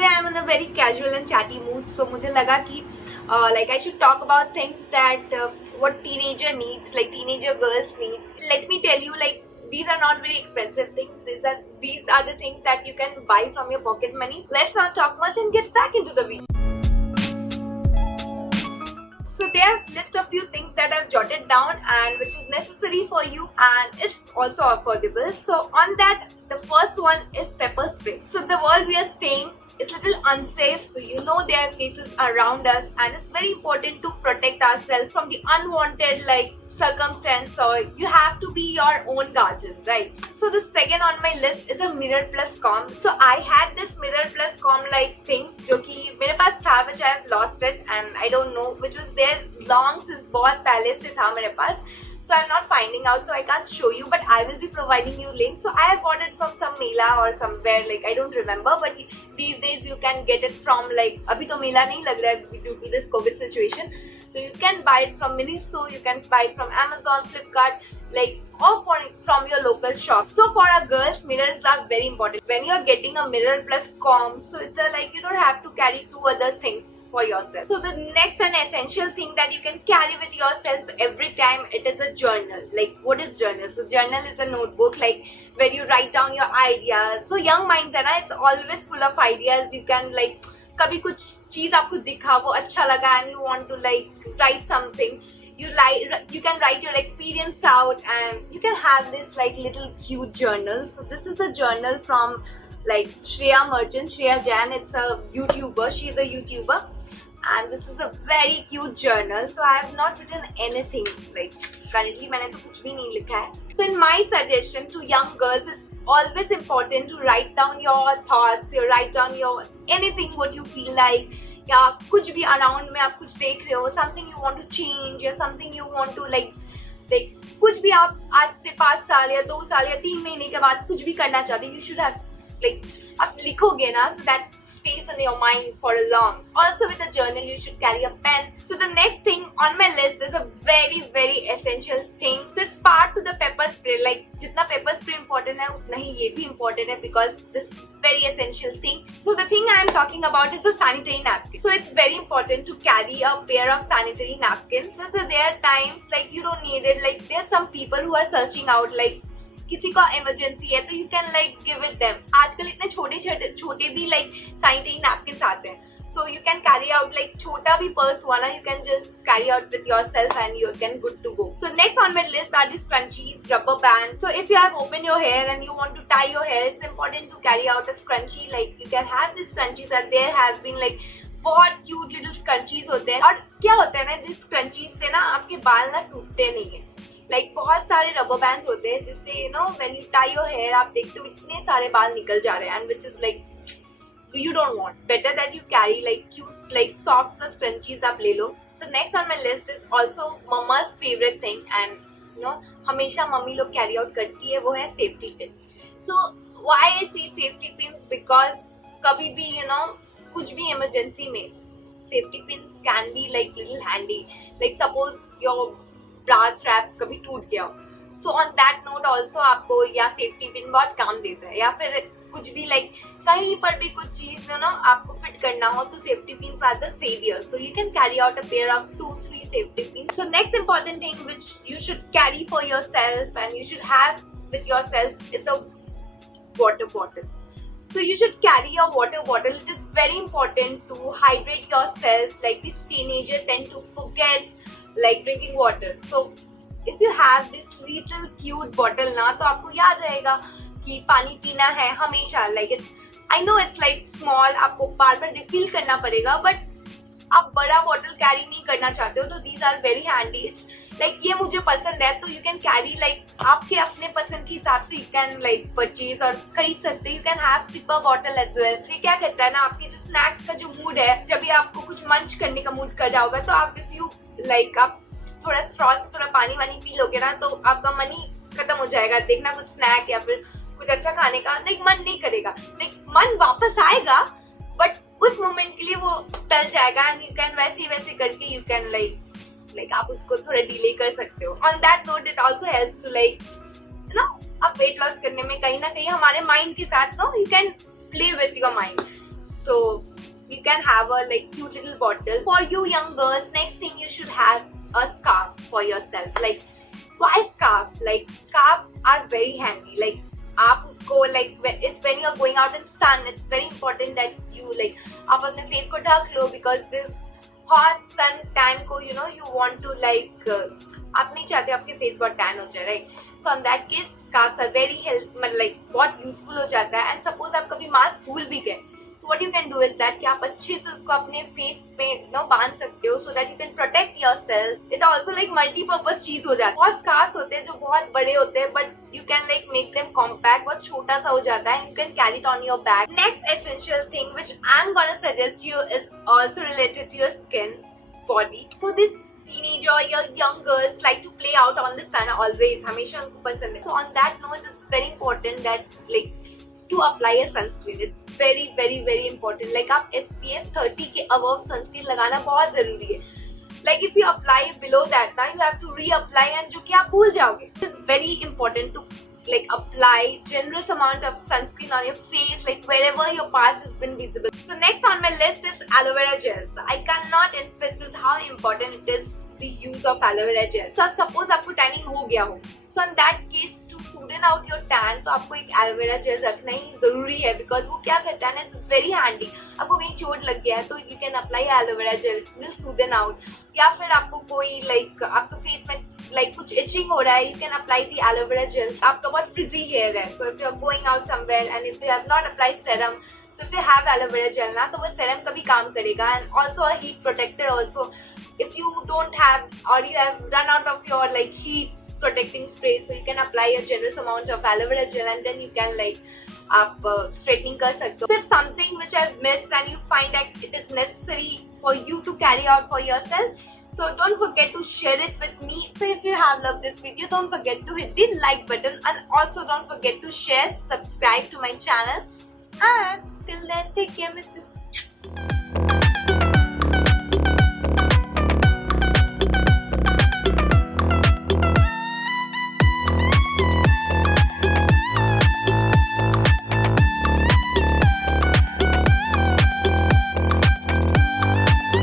today I'm in a very casual and chatty mood, so मुझे लगा कि like I should talk about things that what teenager needs, like teenager girls needs. Let me tell you, like these are not very expensive things. These are the things that you can buy from your pocket money. Let's not talk much and get back into the video. So there are list of few things that I've jotted down and which is necessary for you, and it's also affordable. So on that, the first one is pepper spray. So the world we are staying, it's a little unsafe. So you know there are cases around us, and it's very important to protect ourselves from the unwanted like circumstance, or you have to be your own guardian, right? So the second on my list is a mirror plus comb. So I had this mirror plus comb like thing जो कि मेरे पास था, which I have lost it and I don't know, which was there long since, बहुत पहले से था मेरे पास. So I'm not finding out, so I can't show you, but I will be providing you links. So I have bought it from some Mela or somewhere, like I don't remember, but these days you can get it from like अभी तो मेला नहीं लग रहा है due to this COVID situation. So you can buy it from Miniso, you can buy it from Amazon, Flipkart, like or from your local shop. So for our girls, mirrors are very important. When you are getting a mirror plus comb, so it's a like you don't have to carry two other things for yourself. So the next and essential thing that you can carry with yourself every time, it is a journal. Like what is journal? So journal is a notebook like where you write down your ideas. So young minds है ना, it's always full of ideas. You can like कभी कुछ चीज आपको दिखा वो अच्छा लगा and you want to like write something. You can write your experience out and you can have this like little cute journal. So this is a journal from like Shreya Jain. It's a YouTuber. She's a YouTuber. And this is a very cute journal. So I have not written anything. Like currently मैंने तो कुछ भी नहीं लिखा है. So in my suggestion to young girls, it's always important to write down your thoughts. You write down your anything what you feel like. या कुछ भी अराउंड में आप कुछ देख रहे हो, something you want to change या something you want to like कुछ भी आप आज से 5 साल या 2 साल या 3 महीने के बाद कुछ भी करना चाहते हो, यू शुड हैव like आप लिखोगे ना, so that stays in your mind for a long. Also with a journal you should carry a pen. So the next thing on my list is a very essential thing. So it's part to the pepper spray. Like जितना pepper spray important है उतना ही ये भी important है, because this is very essential thing. So the thing I am talking about is the sanitary napkin. So it's very important to carry a pair of sanitary napkins. So there are times like you don't need it. Like there are some people who are searching out like किसी को emergency है तो you can like give it them. आजकल इतने छोटे भी like sanitary napkins आते हैं. So you can carry out like छोटा भी पर्स हुआ ना, you can just carry out with yourself and you can good to go. So next on my list are these Crunchies rubber band. So if you have opened your hair and you want to tie your hair, it's important to carry out a scrunchie. Like you can have these scrunchies and there have been like बहुत cute little scrunchies होते हैं. और क्या होता है ना, these scrunchies से ना आपके बाल ना टूटते नहीं है. लाइक बहुत सारे रबर बैंड्स होते हैं जिससे you know when you tie your hair आप देखते हो इतने सारे बाल निकल जा रहे हैं, and which is like you don't want. Better that you carry like cute like soft सा scrunchies आप ले लो. So next on my list is also mama's favorite thing, and you know हमेशा मम्मी लोग carry out करती है, वो है safety pin. So why I say safety pins, because कभी भी you know कुछ भी emergency में safety pins can be like little handy. Like suppose your bra strap कभी टूट गया हो, so on that note also आपको या safety pin बहुत काम देता है. या फिर कुछ भी लाइक कहीं पर भी कुछ चीज ना आपको फिट करना हो तो safety pins are the saviour. So you can carry out a pair of 2-3 safety pins. So next important thing which you should carry for yourself and you should have with yourself is a water bottle. So you should carry a water bottle. It is very important to hydrate yourself. Like these teenagers tend to forget like drinking water. So if you have this little cute bottle ना, तो आपको याद रहेगा कि पानी पीना है हमेशा. Like I know it's like small, आपको बार बार रिफिल करना पड़ेगा, बट आप बड़ा बॉटल कैरी नहीं करना चाहते हो तो these are very handy. It's like ये मुझे पसंद है तो you can carry like आपके अपने पसंद के हिसाब से you can like purchase और खरीद सकते हो. You can have sipper bottle as well. ये क्या करता है ना, आपके जो स्नैक्स का जो मूड है, जब भी आपको कुछ मंच करने का मूड कर रहा होगा तो आप if you like आप थोड़ा स्ट्रॉ से थोड़ा पानी वानी पी लोगे ना, तो आपका मन ही खत्म हो जाएगा. देखना कुछ स्नैक या फिर कुछ अच्छा खाने का लाइक मन नहीं करेगा. लाइक मन वापस आएगा बट उस मोमेंट के लिए वो टल जाएगा, एंड यू कैन वैसे करके यू कैन लाइक आप उसको थोड़ा डिले कर सकते हो. On that note it also helps to like you know आप वेट लॉस करने में कहीं ना कहीं हमारे माइंड के साथ no you can play with your mind. So can have a like cute little bottle. For you young girls, next thing you should have a scarf for yourself. Like why scarf? Like scarf are very handy. Like आप उसको like it's when you're going out in sun, it's very important that you like आप अपने face को ढक लो because this hot sun tan को you know you want to like आप नहीं चाहते आपके फेस बहुत टैन हो जाए, right? So on that case scarves are very help, मतलब लाइक बहुत यूजफुल हो जाता है. एंड सपोज आप कभी मास्क भूल भी गए, so what you can do is that कि आप अच्छे से उसको अपने फेस पे नो बांध सकते हो so that you can protect yourself. It also like multipurpose चीज हो जाता है. बहुत स्कार्फ्स होते हैं जो बहुत बड़े होते हैं but you can like make them compact, बहुत छोटा सा हो जाता है. You can carry it on your bag. Next essential thing which I am gonna suggest you is also related to your skin body. So this teenager or your young girls like to play out on the sun always, हमेशा उनको पसंद है. So on that note, it's very important that like to apply a sunscreen. It's very very very important. Like आप SPF 30 के above sunscreen लगाना बहुत जरूरी है. Like if you apply below that, now you have to reapply and जो कि आप भूल जाओगे. It's very important to like apply generous amount of sunscreen on your face, like wherever your parts has been visible. So next on my list is aloe vera gel. So I cannot emphasize how important it is the use of aloe vera gel. So suppose आपको tanning हो गया हो, so in that case to smoothen out your tan तो आपको एक aloe vera gel रखना ही जरूरी है because वो क्या करता है ना, it's very handy. आपको कहीं चोट लग गया है तो you can apply aloe vera gel, will smoothen out. या फिर आपको कोई like आपके फेस में like कुछ itching हो रहा है, you can apply the aloe vera gel. आपका बहुत frizzy hair है, so if you are going out somewhere and if you have not applied serum, so if you have aloe vera gel ना तो वो serum का भी काम करेगा. And also a heat protector also. If you don't have or you have run out of your like heat protecting spray, so you can apply a generous amount of aloe vera gel and then you can like आप straightening कर सकते हो. So if something which I've missed and you find that it is necessary for you to carry out for yourself, so don't forget to share it with me. So if you have loved this video, don't forget to hit the like button and also don't forget to share, subscribe to my channel. And till then, take care, miss you.